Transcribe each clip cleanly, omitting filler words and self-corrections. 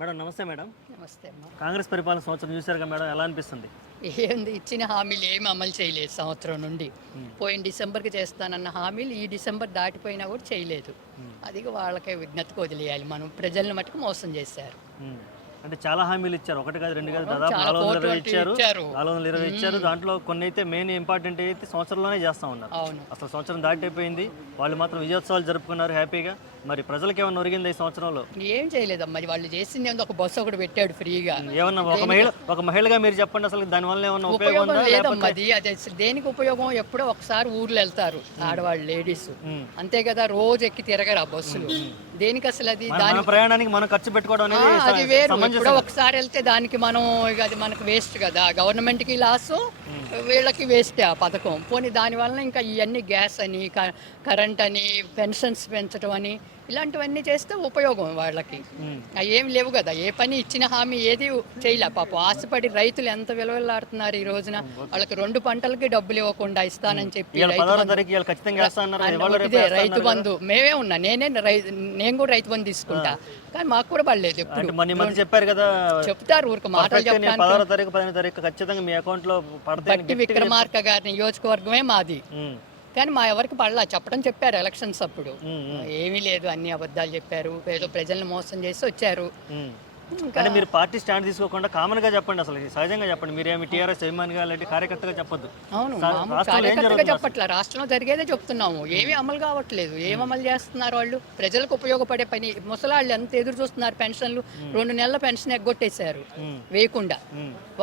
Madam నమస్తే madam. నమస్తే అమ్మా. కాంగ్రెస్ పరిపాలన సంవత్సరం చూశారుగా మేడం, ఎలా అనిపిస్తుంది? ఏంది ఇచ్చిన హామీలు ఏమి అమలు చేయలేదు సంవత్సరం నుండి. పోయిన డిసెంబర్కి చేస్తానన్న హామీలు ఈ డిసెంబర్ దాటిపోయినా కూడా చేయలేదు. అది వాళ్ళకే విజ్ఞతకు వదిలేయాలి. మనం ప్రజలను మటుకు మోసం చేశారు. అంటే చాలా హామీలు ఇచ్చారు, ఒకటి కాదు రెండు కాదు, దాదాపు చాలా 420 ఇచ్చారు. ఇచ్చారు. 420 ఇచ్చారు. దాంట్లో కొన్ని అయితే మెయిన్ ఇంపార్టెంట్ అయితే సంవత్సరంలోనే చేస్తా ఉన్నారు. అవును, అసలు సంవత్సరం దాటిపోయింది, వాళ్ళు మాత్రం విజయోత్సవాలు జరుపుకున్నారు హ్యాపీగా. మరి ప్రజలకు ఏమన్నా ఒరిగింది ఈ సంవత్సరంలో? ఏం చేయలేదమ్మా. వాళ్ళు చేసింది ఏందో ఒక బస్సు ఒకటి పెట్టాడు ఫ్రీగా. ఏమన్నా ఒక మహిళగా మీరు చెప్పండి, అసలు దానివల్ల ఏమన్నా ఉపయోగం ఉపయోగం ఉందా? లేదమ్మా. అది అసలు దేనికి ఉపయోగం? ఎప్పుడో ఒకసారి ఊర్లో వెళ్తారు ఆడవాళ్ళు, లేడీస్ అంతే కదా. రోజు ఎక్కి తిరగరు ఆ బస్సులు. దేనికి అసలు? అది మన ప్రయాణానికి మనం ఖర్చు పెట్టుకోవడం అది అనేది వేరు. ఎప్పుడో ఒకసారి వెళ్తే దానికి మనం ఇక అది మనకు వేస్ట్ కదా. గవర్నమెంట్కి లాస్, వీళ్ళకి వేస్ట్ ఆ పథకం. పోనీ దానివల్ల ఇంకా ఇవన్నీ గ్యాస్ అని, కరెంట్ అని, పెన్షన్స్ పెంచడం అని ఇలాంటివన్నీ చేస్తే ఉపయోగం వాళ్ళకి. అవి ఏమి లేవు కదా. ఏ పని ఇచ్చిన హామీ ఏది చేయలే. పాపం ఆశపడి రైతులు ఎంత విలువలాడుతున్నారు ఈ రోజున. వాళ్ళకి 2 పంటలకి డబ్బులు ఇవ్వకుండా ఇస్తానని చెప్పి రైతు బంధు మేమే ఉన్నా. నేను కూడా రైతు బంధు తీసుకుంటా, కానీ మాకు కూడా పడలేదు. ఎప్పుడు చెప్పారు కదా, చెప్తారు ఊరికి మాటలు ఖచ్చితంగా మీ అకౌంట్ లో బట్టి విక్రమార్క గారి నియోజకవర్గమే మాది, కానీ మా ఎవరికి పడలా. చెప్పారు ఎలక్షన్స్ అప్పుడు. ఏమీ లేదు, అన్ని అబద్ధాలు చెప్పారు. ఏదో ప్రజల్ని మోసం చేసి వచ్చారు. అంటే మీరు పార్టీ స్టాండ్ తీసుకోకుండా కామన్ గా చెప్పండి, అసలు సహజంగా చెప్పండి. మీరేమి టీఆర్ఎస్ అభిమానిగా లేదంటే కార్యకర్తగా చెప్పొద్దు. అవును, కార్యకర్తగా చెప్పట్లా. రాష్ట్రంలో జరిగేదే చెప్తున్నాము. ఏమీ అమలు కావట్లేదు. ఏం అమలు చేస్తున్నారు వాళ్ళు? ప్రజలకు ఉపయోగపడే పని. ముసలాళ్ళు ఎంత ఎదురు చూస్తున్నారు. పెన్షన్లు 2 నెలల పెన్షన్ ఎగ్గొట్టేశారు వేయకుండా.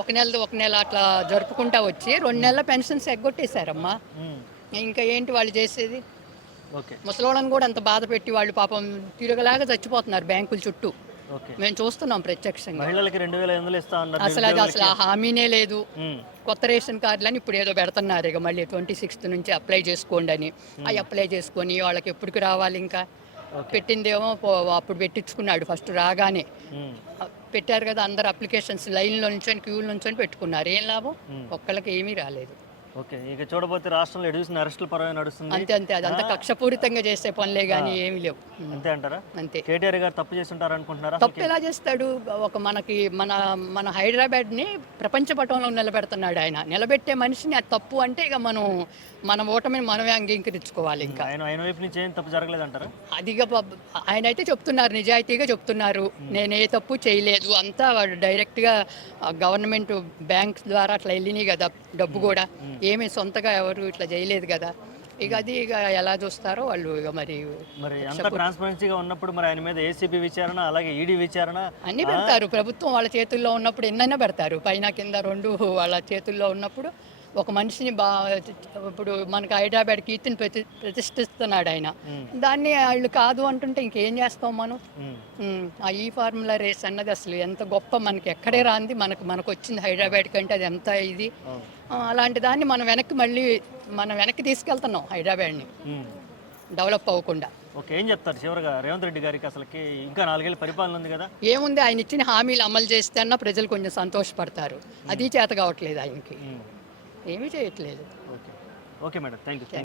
ఒక నెల అట్లా జరుపుకుంటా వచ్చి 2 నెలల పెన్షన్స్ ఎగ్గొట్టేశారమ్మా. ఇంకా ఏంటి వాళ్ళు చేసేది? ముసలోళ్ళని కూడా అంత బాధ పెట్టి వాళ్ళు పాపం తిరగలాగా చచ్చిపోతున్నారు బ్యాంకుల చుట్టూ. మేము చూస్తున్నాం ప్రత్యక్షంగా. అసలు ఆ హామీనే లేదు. కొత్త రేషన్ కార్డులని ఇప్పుడు ఏదో పెడుతున్నారు. ఇక మళ్ళీ 26th నుంచి అప్లై చేసుకోండి అని. అవి అప్లై చేసుకొని వాళ్ళకి ఎప్పటికి రావాలి? ఇంకా పెట్టిందేమో అప్పుడు పెట్టించుకున్నాడు ఫస్ట్ రాగానే. పెట్టారు కదా, అందరు అప్లికేషన్స్ లైన్లో నుంచొని క్యూల నుంచొని పెట్టుకున్నారు. ఏం లాభం? ఒక్కళ్ళకి ఏమీ రాలేదు. ఓకే, ఇక చూడబోతే రాష్ట్రంలో ఎడ్యుకేషన్ అరెస్టుల పరమే నడుస్తుంది. అంతే అదంతా కక్షపూరితంగా చేసే పనులే కానీ ఏమి లేవు. అంతే అంటారా? అంతే. కేటీఆర్ గారు తప్పు చేస్తుంటారు అనుకుంటున్నారా? తప్పు ఎలా చేస్తాడు? ఒక మన హైదరాబాద్ని ప్రపంచ పటంలో నిలబెడుతున్నాడు ఆయన. నిలబెట్టే మనిషిని అది తప్పు అంటే ఇక మన ఓటమిని మనమే అంగీకరించుకోవాలి. ఇంకా ఆయన వైపు నుంచి ఏం తప్పు జరగలేదంటారా? అదిగా ఆయన అయితే చెప్తున్నారు, నిజాయితీగా చెప్తున్నారు. నేను ఏ తప్పు చేయలేదు, అంతా డైరెక్ట్గా గవర్నమెంట్ బ్యాంక్ ద్వారా అట్లా వెళ్ళినాయి కదా డబ్బు కూడా. ఏమీ సొంతగా ఎవరు ఇట్లా చేయలేదు కదా. ఇక ఎలా చూస్తారో వాళ్ళు. ఇక మరి అంత ట్రాన్స్పరెన్సీగా ఉన్నప్పుడు మరి ఆయన మీద ఏసీబీ విచారణ, అలాగే ఈడీ విచారణ అన్నీ పెడతారు. ప్రభుత్వం వాళ్ళ చేతుల్లో ఉన్నప్పుడు ఎన్నైనా పెడతారు. పైన కింద 2 వాళ్ళ చేతుల్లో ఉన్నప్పుడు ఒక మనిషిని ఇప్పుడు మనకు హైదరాబాద్ కీర్తిని ప్రతిష్ఠిస్తున్నాడు ఆయన. దాన్ని వాళ్ళు కాదు అంటుంటే ఇంకేం చేస్తాం మనం? ఆ ఈ ఫార్ములా రేస్ అన్నది అసలు ఎంత గొప్ప, మనకి ఎక్కడే రాంది మనకు వచ్చింది హైదరాబాద్ కంటే. అది ఎంత ఇది. అలాంటి దాన్ని మనం వెనక్కి తీసుకెళ్తున్నాం హైదరాబాద్ని డెవలప్ అవ్వకుండా. ఓకే, ఏం చెప్తారు చివరిగా రేవంత్ రెడ్డి గారికి? అసలుకి ఇంకా 4 ఏళ్ళ పరిపాలన ఉంది కదా. ఏముంది, ఆయన ఇచ్చిన హామీలు అమలు చేస్తే అన్న ప్రజలు కొంచెం సంతోషపడతారు. అది చేత కావట్లేదు ఆయనకి, ఏమీ చేయట్లేదు. Okay madam, thank you.